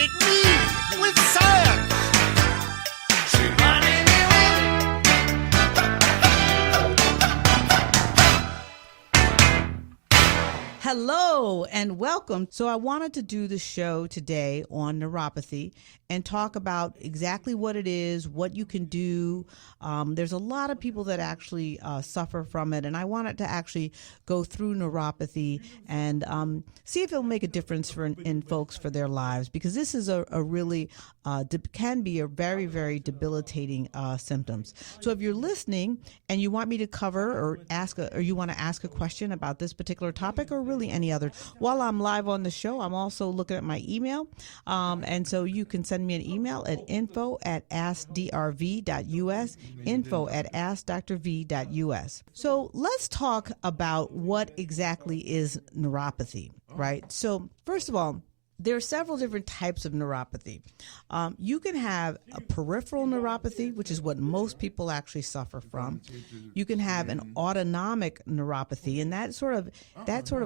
Credit me with science. Hello and welcome. So I wanted to do the show today on neuropathy and talk about exactly what it is, what you can do. There's a lot of people that actually suffer from it, and I wanted to actually go through neuropathy and see if it'll make a difference in folks for their lives, because this is a really can be a very, very debilitating symptoms. So if you're listening and you want me to cover or you want to ask a question about this particular topic or really any other, while I'm live on the show, I'm also looking at my email, and so you can send me an email at info@askdrv.us, info@askdrv.us. So let's talk about what exactly is neuropathy, right? So first of all, there are several different types of neuropathy. You can have a peripheral neuropathy, which is what most people actually suffer from. You can have an autonomic neuropathy, and that sort of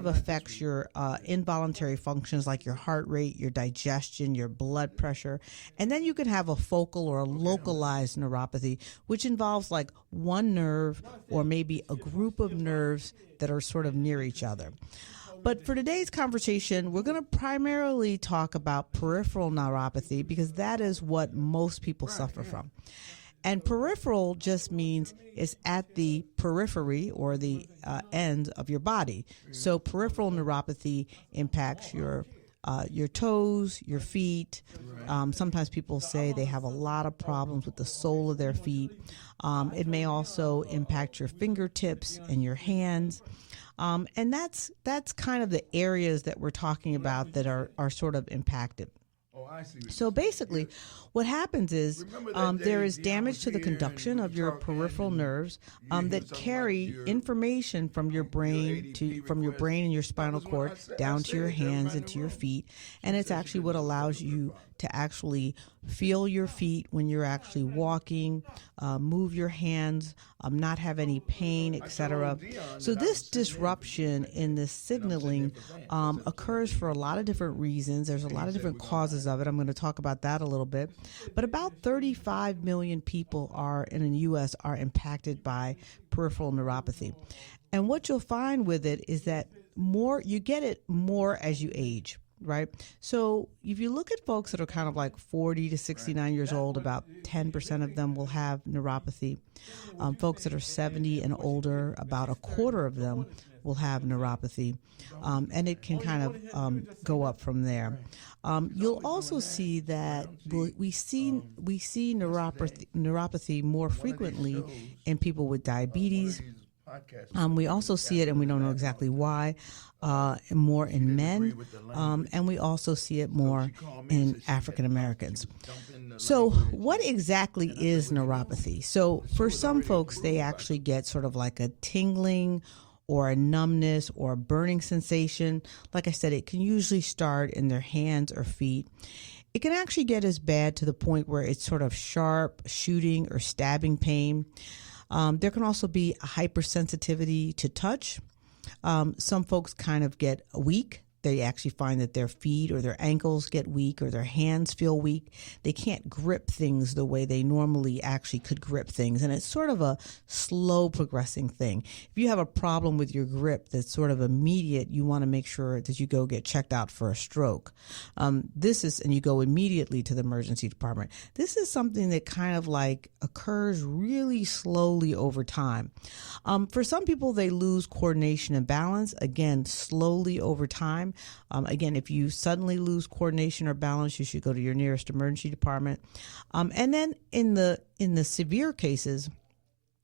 affects your involuntary functions like your heart rate, your digestion, your blood pressure. And then you can have a focal or a localized neuropathy, which involves like one nerve or maybe a group of nerves that are sort of near each other. But for today's conversation, we're going to primarily talk about peripheral neuropathy because that is what most people suffer from. And peripheral just means it's at the periphery or the end of your body. So peripheral neuropathy impacts your toes, your feet. Sometimes people say they have a lot of problems with the sole of their feet. It may also impact your fingertips and your hands. And that's kind of the areas that we're talking about that are sort of impacted. So basically, what happens is there is damage to the conduction of your peripheral nerves that carry information from your brain and your spinal cord down to your hands and to your feet, and it's actually what allows you to actually feel your feet when you're actually walking, move your hands, not have any pain, etc. So this disruption in this signaling occurs for a lot of different reasons. There's a lot of different causes of it. I'm going to talk about that a little bit. But about 35 million people in the U.S. are impacted by peripheral neuropathy. And what you'll find with it is that you get it more as you age. Right. So if you look at folks that are kind of like 40 to 69 years old, about 10% of them will have neuropathy. Folks that are 70 and older, about a quarter of them will have neuropathy. And it can kind of go up from there. You'll also see that we see neuropathy more frequently in people with diabetes. We also see it, and we don't know exactly why, more in men, and we also see it more in African Americans. So what exactly is neuropathy? So for some folks, they actually get sort of like a tingling or a numbness or a burning sensation. Like I said, it can usually start in their hands or feet. It can actually get as bad to the point where it's sort of sharp, shooting, or stabbing pain. There can also be a hypersensitivity to touch. Some folks kind of get weak. They actually find that their feet or their ankles get weak or their hands feel weak. They can't grip things the way they normally actually could grip things. And it's sort of a slow progressing thing. If you have a problem with your grip that's sort of immediate, you want to make sure that you go get checked out for a stroke. And you go immediately to the emergency department. This is something that kind of like occurs really slowly over time. For some people, they lose coordination and balance, again, slowly over time. Again, if you suddenly lose coordination or balance, you should go to your nearest emergency department. And then in the severe cases,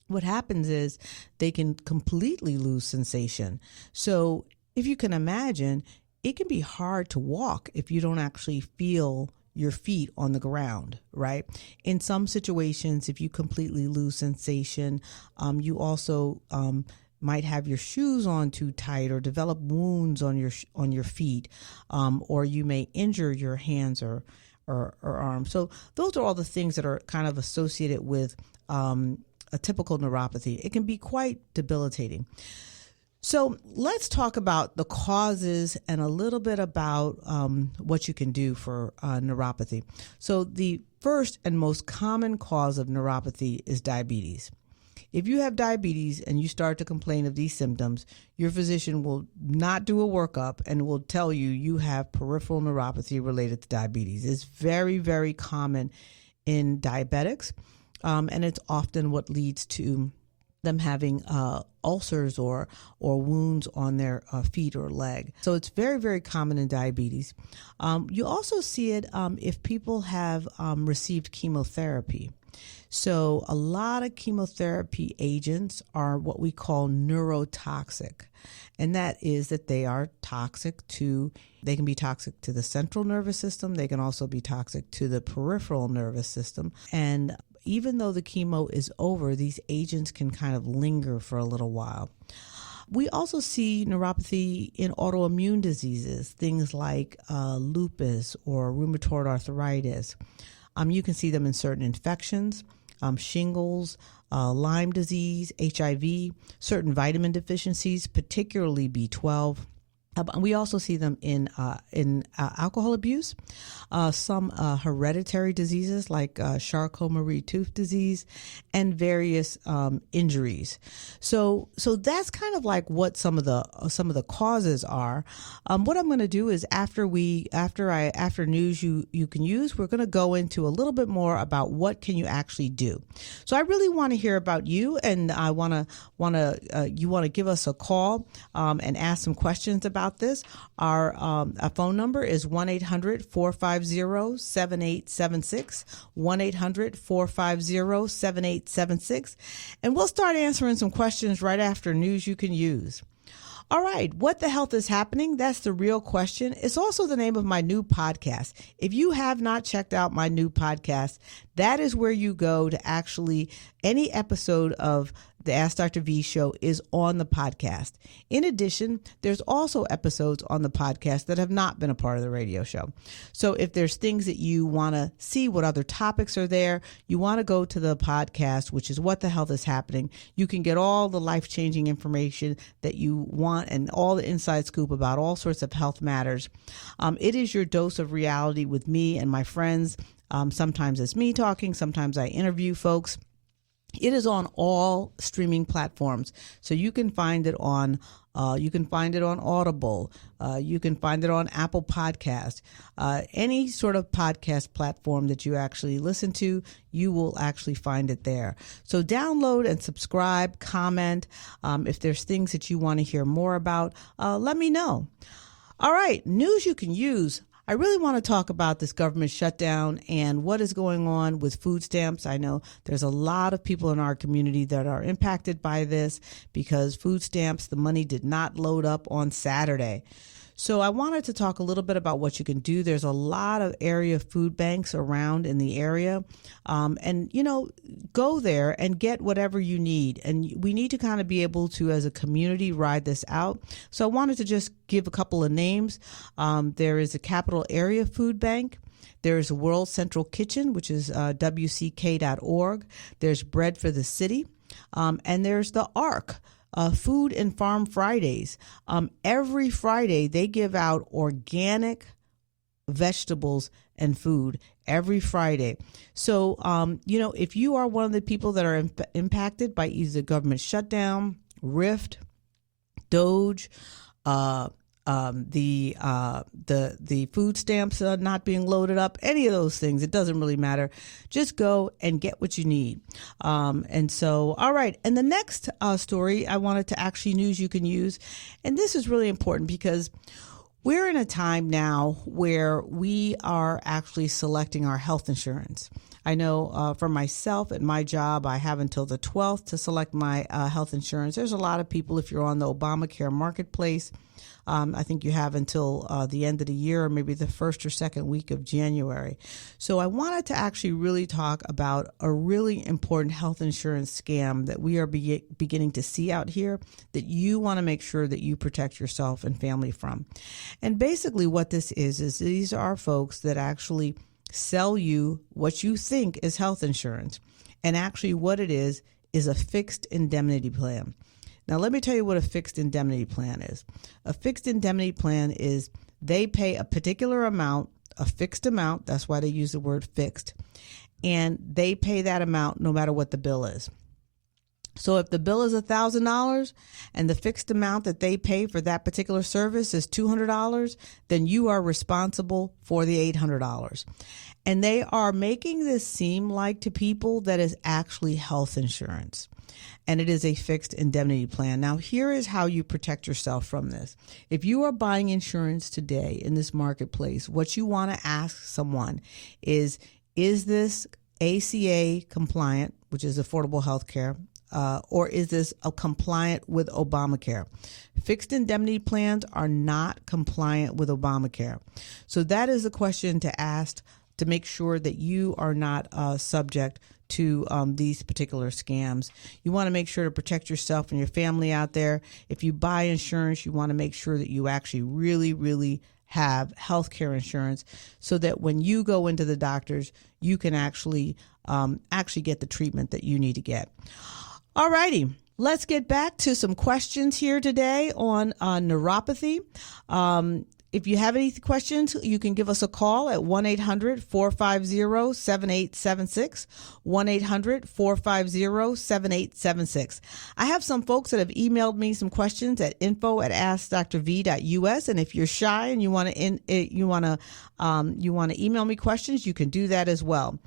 what happens is they can completely lose sensation. So if you can imagine, it can be hard to walk if you don't actually feel your feet on the ground, right? In some situations, if you completely lose sensation, you also might have your shoes on too tight or develop wounds on your feet, or you may injure your hands or arms. So those are all the things that are kind of associated with a typical neuropathy. It can be quite debilitating. So let's talk about the causes and a little bit about what you can do for neuropathy. So the first and most common cause of neuropathy is diabetes. If you have diabetes and you start to complain of these symptoms, your physician will not do a workup and will tell you you have peripheral neuropathy related to diabetes. It's very, very common in diabetics, and it's often what leads to them having ulcers or wounds on their feet or leg. So it's very, very common in diabetes. You also see it if people have received chemotherapy. So a lot of chemotherapy agents are what we call neurotoxic. And that is that they are toxic they can be toxic to the central nervous system. They can also be toxic to the peripheral nervous system. And even though the chemo is over, these agents can kind of linger for a little while. We also see neuropathy in autoimmune diseases, things like lupus or rheumatoid arthritis. You can see them in certain infections, shingles, Lyme disease, HIV, certain vitamin deficiencies, particularly B12. We also see them in alcohol abuse, some hereditary diseases like Charcot-Marie-Tooth disease, and various injuries. So that's kind of like what some of the causes are. What I'm going to do is after news you can use, we're going to go into a little bit more about what can you actually do. So I really want to hear about you, and I want to give us a call and ask some questions about this. Our phone number is 1-800-450-7876, 1-800-450-7876, and we'll start answering some questions right after news you can use. All right, what the health is happening? That's the real question. It's also the name of my new podcast. If you have not checked out my new podcast, that is where you go to any episode of the Ask Dr. V show is on the podcast. In addition, there's also episodes on the podcast that have not been a part of the radio show. So if there's things that you want to see, what other topics are there, you want to go to the podcast, which is What the Health is Happening. You can get all the life-changing information that you want and all the inside scoop about all sorts of health matters. It is your dose of reality with me and my friends. Sometimes it's me talking, sometimes I interview folks. It is on all streaming platforms, so you can find it on Audible. You can find it on Apple Podcast. Any sort of podcast platform that you actually listen to, you will actually find it there. So download and subscribe, comment. If there's things that you want to hear more about, let me know. All right, news you can use. I really want to talk about this government shutdown and what is going on with food stamps. I know there's a lot of people in our community that are impacted by this because food stamps, the money did not load up on Saturday. So I wanted to talk a little bit about what you can do. There's a lot of area food banks around in the area. And, go there and get whatever you need. And we need to kind of be able to, as a community, ride this out. So I wanted to just give a couple of names. There is a Capital Area Food Bank. There's a World Central Kitchen, which is wck.org. There's Bread for the City. And there's the ARC. Food and Farm Fridays. Every Friday, they give out organic vegetables and food every Friday. So, if you are one of the people that are impacted by either government shutdown, RIFT, Doge, the food stamps not being loaded up, any of those things, it doesn't really matter. Just go and get what you need. And so, all right. And the next story I wanted to actually news you can use. And this is really important because we're in a time now where we are actually selecting our health insurance. I know for myself at my job, I have until the 12th to select my health insurance. There's a lot of people, if you're on the Obamacare marketplace, I think you have until the end of the year or maybe the first or second week of January. So I wanted to actually really talk about a really important health insurance scam that we are beginning to see out here that you want to make sure that you protect yourself and family from. And basically what this is these are folks that actually sell you what you think is health insurance. And actually what it is a fixed indemnity plan. Now, let me tell you what a fixed indemnity plan is. A fixed indemnity plan is they pay a particular amount, a fixed amount. That's why they use the word fixed. And they pay that amount no matter what the bill is. So if the bill is $1,000 and the fixed amount that they pay for that particular service is $200, then you are responsible for the $800. And they are making this seem like to people that is actually health insurance. And it is a fixed indemnity plan. Now, here is how you protect yourself from this. If you are buying insurance today in this marketplace, what you want to ask someone is this ACA compliant, which is Affordable Health Care, or is this compliant with Obamacare? Fixed indemnity plans are not compliant with Obamacare. So that is a question to ask to make sure that you are not subject to these particular scams. You want to make sure to protect yourself and your family out there. If you buy insurance, you want to make sure that you actually really, really have health care insurance so that when you go into the doctors, you can actually get the treatment that you need to get. All righty. Let's get back to some questions here today on neuropathy. If you have any questions, you can give us a call at 1-800-450-7876, 1-800-450-7876. I have some folks that have emailed me some questions at info@askdrv.us, and if you're shy and you want to email me questions, you can do that as well.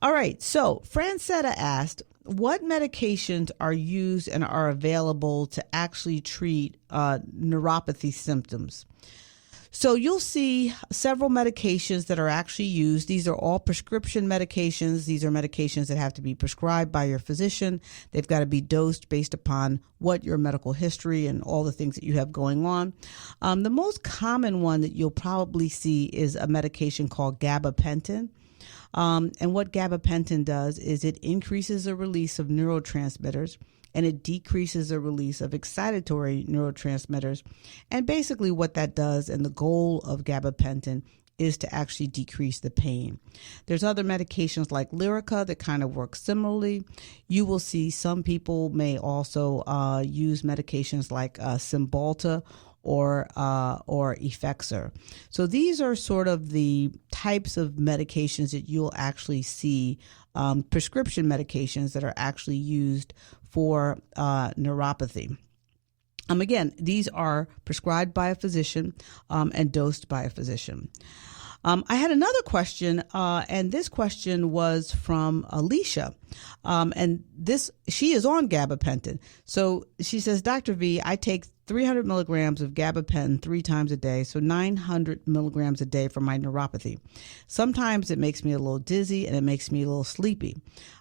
All right, so Francetta asked, what medications are used and are available to actually treat neuropathy symptoms? So you'll see several medications that are actually used. These are all prescription medications. These are medications that have to be prescribed by your physician. They've got to be dosed based upon what your medical history and all the things that you have going on. The most common one that you'll probably see is a medication called gabapentin. And what gabapentin does is it increases the release of neurotransmitters, and it decreases the release of excitatory neurotransmitters. And basically what that does, and the goal of gabapentin, is to actually decrease the pain. There's other medications like Lyrica that kind of work similarly. You will see some people may also use medications like Cymbalta or Effexor. So these are sort of the types of medications that you'll actually see, prescription medications that are actually used for neuropathy. Again, these are prescribed by a physician and dosed by a physician. I had another question, and this question was from Alicia, and she is on gabapentin. So she says, Dr. V, I take 300 milligrams of gabapentin 3 times a day, so 900 milligrams a day for my neuropathy. Sometimes it makes me a little dizzy and it makes me a little sleepy.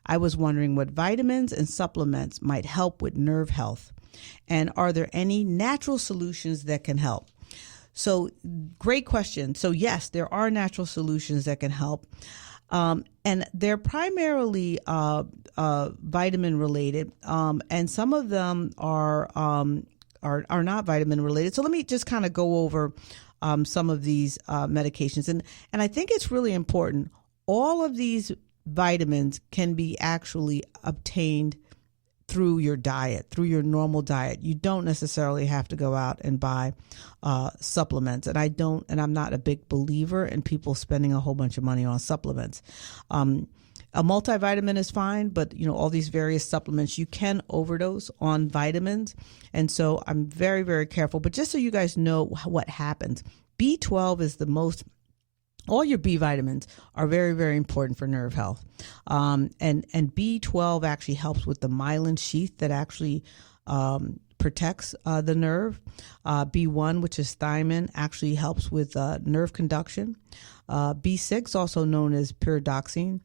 I was wondering what vitamins and supplements might help with nerve health, and are there any natural solutions that can help? So great question. So yes, there are natural solutions that can help. And they're primarily vitamin related, and some of them are not vitamin related. So let me just kind of go over some of these medications. And I think it's really important. All of these vitamins can be actually obtained through your diet, through your normal diet. You don't necessarily have to go out and buy supplements. And I'm not a big believer in people spending a whole bunch of money on supplements. A multivitamin is fine, but all these various supplements, you can overdose on vitamins. And so I'm very, very careful. But just so you guys know what happens, B12 is all your B vitamins are very, very important for nerve health. And B12 actually helps with the myelin sheath that actually protects the nerve. B1, which is thiamine, actually helps with nerve conduction. B6, also known as pyridoxine,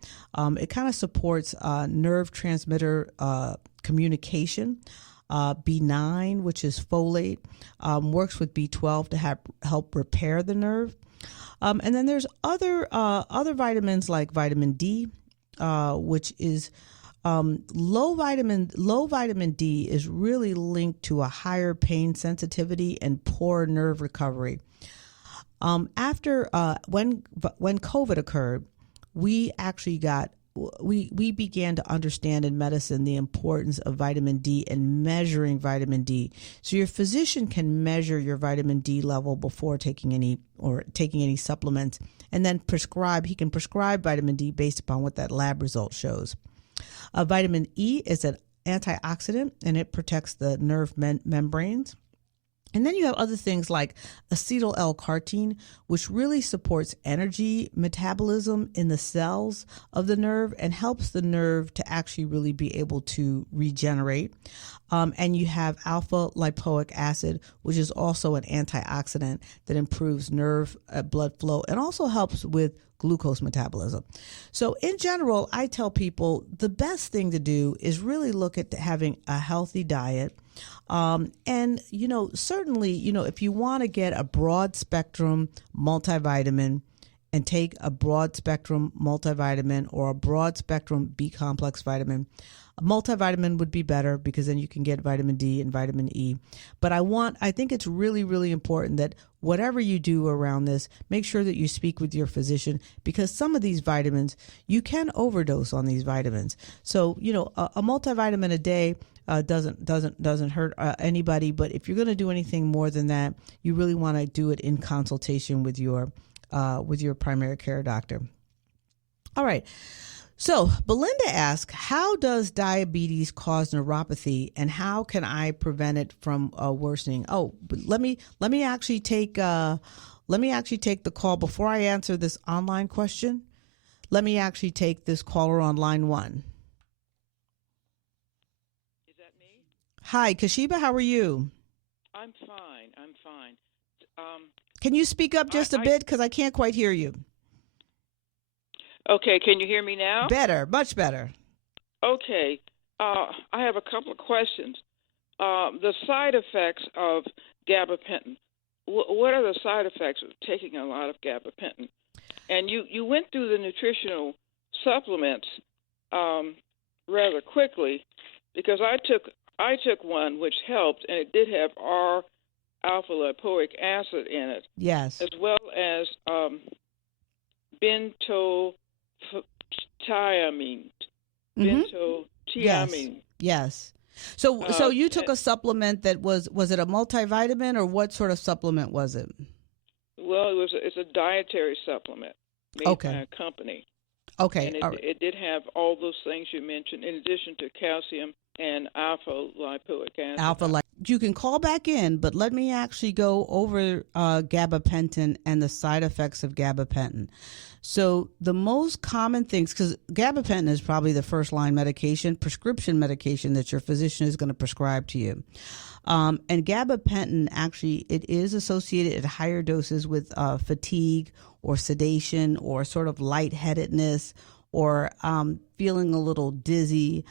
it kind of supports nerve transmitter communication. B9, which is folate, works with B12 to help repair the nerve. And then there's other vitamins like vitamin D, which is low vitamin D is really linked to a higher pain sensitivity and poor nerve recovery. After when COVID occurred, we actually got we began to understand in medicine the importance of vitamin D and measuring vitamin D. So your physician can measure your vitamin D level before taking any supplements, and then he can prescribe vitamin D based upon what that lab result shows. Vitamin E is an antioxidant, and it protects the nerve membranes. And then you have other things like acetyl L-carnitine, which really supports energy metabolism in the cells of the nerve and helps the nerve to actually really be able to regenerate. And you have alpha lipoic acid, which is also an antioxidant that improves nerve blood flow and also helps with glucose metabolism. So in general, I tell people the best thing to do is really look at having a healthy diet. And, certainly, if you want to get a broad spectrum multivitamin and take a broad spectrum multivitamin or a broad spectrum B complex vitamin, a multivitamin would be better because then you can get vitamin D and vitamin E. But I think it's really, really important that whatever you do around this, make sure that you speak with your physician, because some of these vitamins, you can overdose on these vitamins. So, a multivitamin a day doesn't hurt anybody, but if you're going to do anything more than that, you really want to do it in consultation with your primary care doctor. All right. So Belinda asks, how does diabetes cause neuropathy, and how can I prevent it from worsening? Oh, but let me actually take the call before I answer this online question. Let me actually take this caller on line 1. Hi, Kashiba, how are you? I'm fine. Can you speak up just a bit, because I can't quite hear you? Okay, can you hear me now? Better, much better. Okay, I have a couple of questions. The side effects of gabapentin. What are the side effects of taking a lot of gabapentin? And you went through the nutritional supplements rather quickly, because I took one which helped, and it did have R-alpha lipoic acid in it. Yes. As well as bentotiamine. Bentotiamine. Yes. So you took a supplement that was it a multivitamin, or what sort of supplement was it? Well, it's a dietary supplement made by a company. Okay. And it did have all those things you mentioned, in addition to calcium and alpha lipoic acid. You can call back in, but let me actually go over gabapentin and the side effects of gabapentin. So the most common things, because gabapentin is probably the first line prescription medication that your physician is going to prescribe to you. And gabapentin, actually, it is associated at higher doses with fatigue or sedation or sort of lightheadedness or feeling a little dizzy.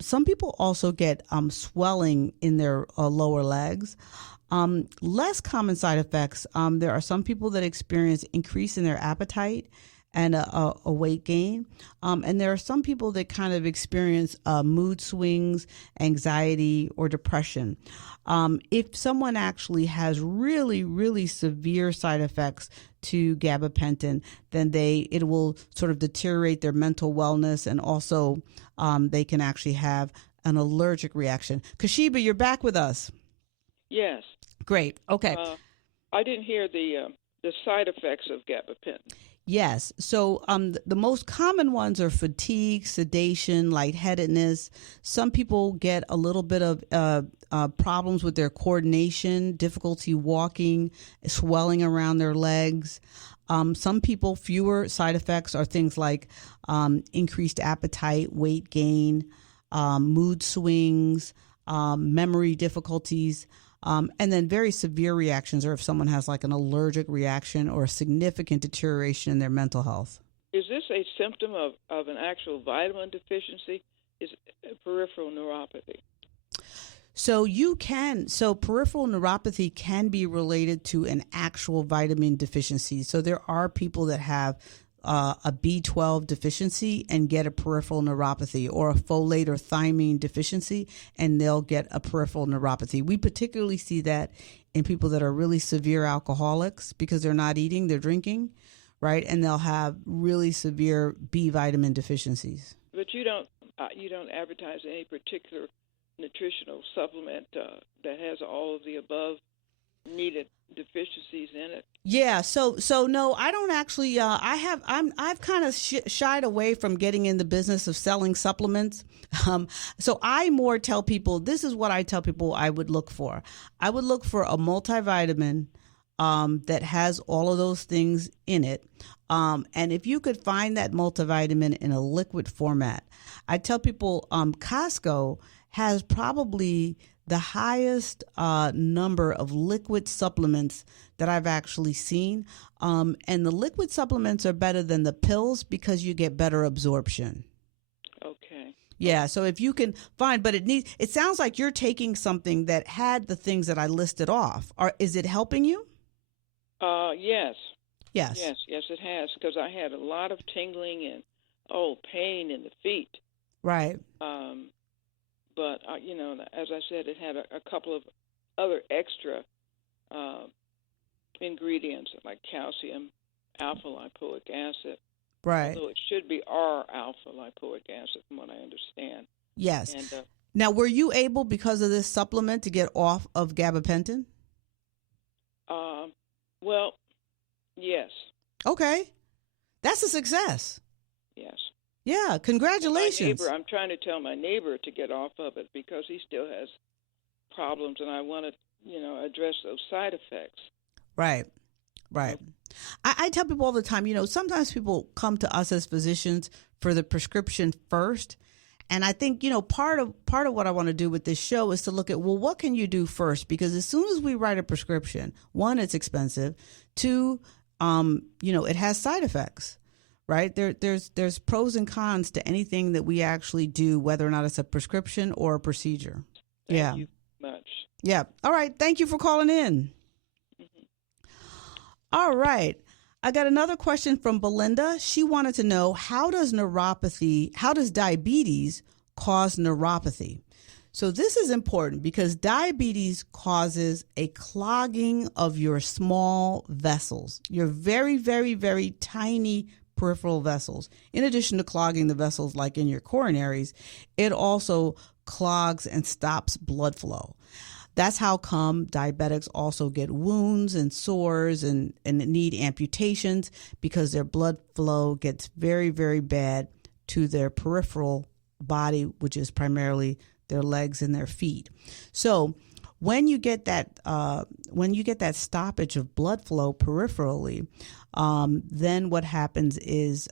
Some people also get swelling in their lower legs. Less common side effects, there are some people that experience increase in their appetite and a weight gain. And there are some people that kind of experience mood swings, anxiety, or depression. If someone actually has really, really severe side effects to gabapentin, then it will sort of deteriorate their mental wellness, and also they can actually have an allergic reaction. Kashiba, you're back with us. Yes. Great. Okay. I didn't hear the side effects of gabapentin. Yes. So the most common ones are fatigue, sedation, lightheadedness. Some people get a little bit of problems with their coordination, difficulty walking, swelling around their legs. Some people, fewer side effects are things like increased appetite, weight gain, mood swings, memory difficulties. And then very severe reactions are if someone has like an allergic reaction or a significant deterioration in their mental health. Is this a symptom of an actual vitamin deficiency? Is peripheral neuropathy? So peripheral neuropathy can be related to an actual vitamin deficiency. So there are people that have a B12 deficiency and get a peripheral neuropathy, or a folate or thiamine deficiency, and they'll get a peripheral neuropathy. We particularly see that in people that are really severe alcoholics because they're not eating, they're drinking, right? And they'll have really severe B vitamin deficiencies. But you don't advertise any particular nutritional supplement that has all of the above needed deficiencies in it. Yeah, so no, I don't actually. I've kind of shied away from getting in the business of selling supplements. So I more tell people, this is what I tell people I would look for. I would look for a multivitamin that has all of those things in it. And if you could find that multivitamin in a liquid format, I tell people Costco has probably the highest number of liquid supplements that I've actually seen. And the liquid supplements are better than the pills because you get better absorption. Okay. Yeah, so if you can find, but it sounds like you're taking something that had the things that I listed off. Is it helping you? Yes. Yes. Yes, it has, because I had a lot of tingling and pain in the feet. Right. But as I said, it had a couple of other extra ingredients like calcium, alpha lipoic acid. Right. Although it should be R-alpha lipoic acid, from what I understand. Yes. And now, were you able, because of this supplement, to get off of gabapentin? Well, yes. Okay, that's a success. Yes. Yeah, congratulations. I'm trying to tell my neighbor to get off of it because he still has problems, and I want to, address those side effects. Right. I tell people all the time, sometimes people come to us as physicians for the prescription first. And I think, part of what I want to do with this show is to look at, well, what can you do first? Because as soon as we write a prescription, one, it's expensive. Two, it has side effects, right? There's pros and cons to anything that we actually do, whether or not it's a prescription or a procedure. Thank you much. Yeah. All right. Thank you for calling in. All right. I got another question from Belinda. She wanted to know, how does diabetes cause neuropathy? So this is important because diabetes causes a clogging of your small vessels, your very, very, very tiny peripheral vessels. In addition to clogging the vessels like in your coronaries, it also clogs and stops blood flow. That's how come diabetics also get wounds and sores and need amputations, because their blood flow gets very, very bad to their peripheral body, which is primarily their legs and their feet. So when you get that stoppage of blood flow peripherally, then what happens is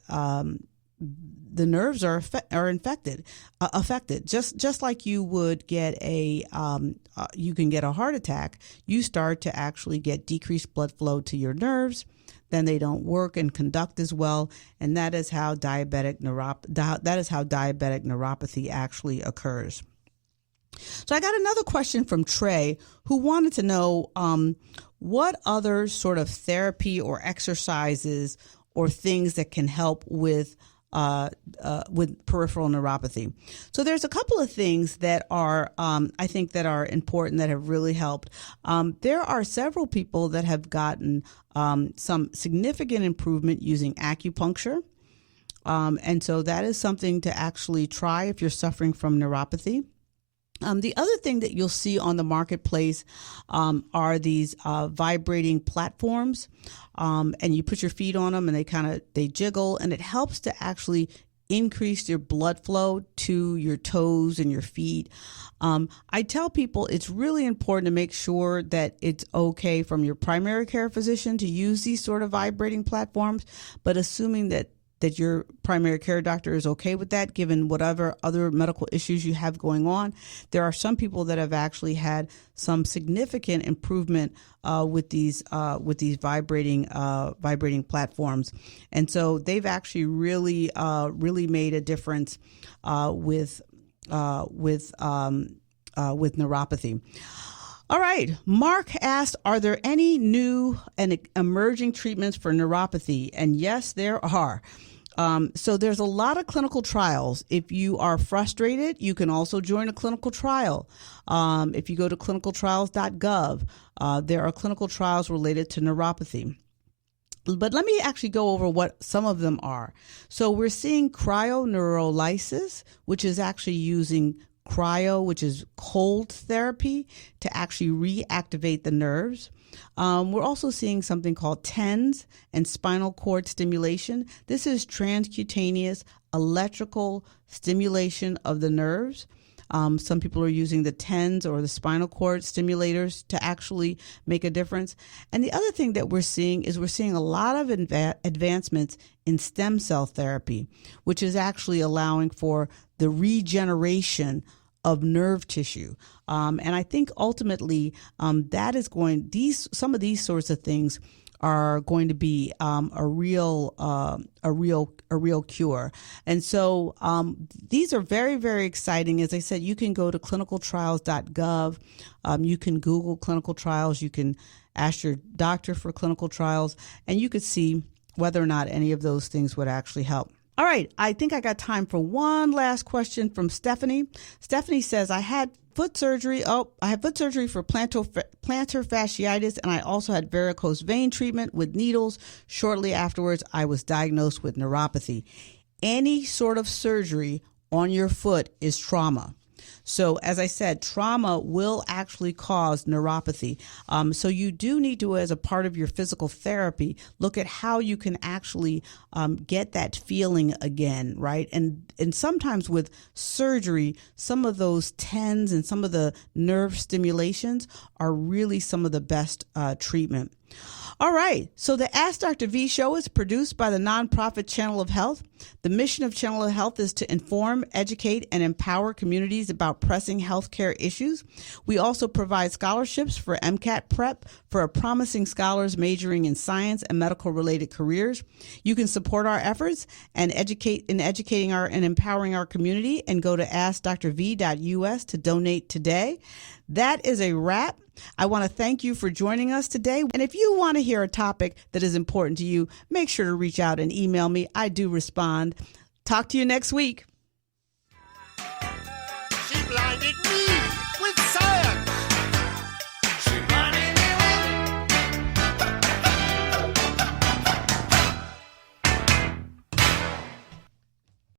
the nerves are affected. Just like you would get you can get a heart attack. You start to actually get decreased blood flow to your nerves. Then they don't work and conduct as well, and that is how diabetic neuropathy actually occurs. So I got another question from Trey, who wanted to know what other sort of therapy or exercises or things that can help with peripheral neuropathy. So there's a couple of things that are, I think, that are important that have really helped. There are several people that have gotten some significant improvement using acupuncture. And so that is something to actually try if you're suffering from neuropathy. The other thing that you'll see on the marketplace are these vibrating platforms, and you put your feet on them and they jiggle, and it helps to actually increase your blood flow to your toes and your feet. I tell people it's really important to make sure that it's okay from your primary care physician to use these sort of vibrating platforms, but assuming that your primary care doctor is okay with that, given whatever other medical issues you have going on. There are some people that have actually had some significant improvement with these vibrating platforms, and so they've actually really made a difference with neuropathy. All right. Mark asked, are there any new and emerging treatments for neuropathy? And yes, there are. So there's a lot of clinical trials. If you are frustrated, you can also join a clinical trial. If you go to clinicaltrials.gov, there are clinical trials related to neuropathy. But let me actually go over what some of them are. So we're seeing cryoneurolysis, which is actually using cryo, which is cold therapy, to actually reactivate the nerves. We're also seeing something called TENS and spinal cord stimulation. This is transcutaneous electrical stimulation of the nerves. Some people are using the TENS or the spinal cord stimulators to actually make a difference. And the other thing that we're seeing is we're seeing a lot of advancements in stem cell therapy, which is actually allowing for the regeneration of nerve tissue. And I think ultimately that is some of these sorts of things are going to be a real cure. And so these are very, very exciting. As I said, you can go to clinicaltrials.gov. You can Google clinical trials. You can ask your doctor for clinical trials, and you could see whether or not any of those things would actually help. All right, I think I got time for one last question from Stephanie. Stephanie says, I had foot surgery. I had foot surgery for plantar fasciitis, and I also had varicose vein treatment with needles. Shortly afterwards, I was diagnosed with neuropathy. Any sort of surgery on your foot is trauma. So as I said, trauma will actually cause neuropathy. So you do need to, as a part of your physical therapy, look at how you can actually get that feeling again, right? And sometimes with surgery, some of those TENS and some of the nerve stimulations are really some of the best treatment. All right, so the Ask Dr. V show is produced by the nonprofit Channel of Health. The mission of Channel of Health is to inform, educate, and empower communities about pressing healthcare issues. We also provide scholarships for MCAT prep for promising scholars majoring in science and medical-related careers. You can support our efforts and educating and empowering our community, and go to AskDrV.us to donate today. That is a wrap. I want to thank you for joining us today. And if you want to hear a topic that is important to you, make sure to reach out and email me. I do respond. Talk to you next week.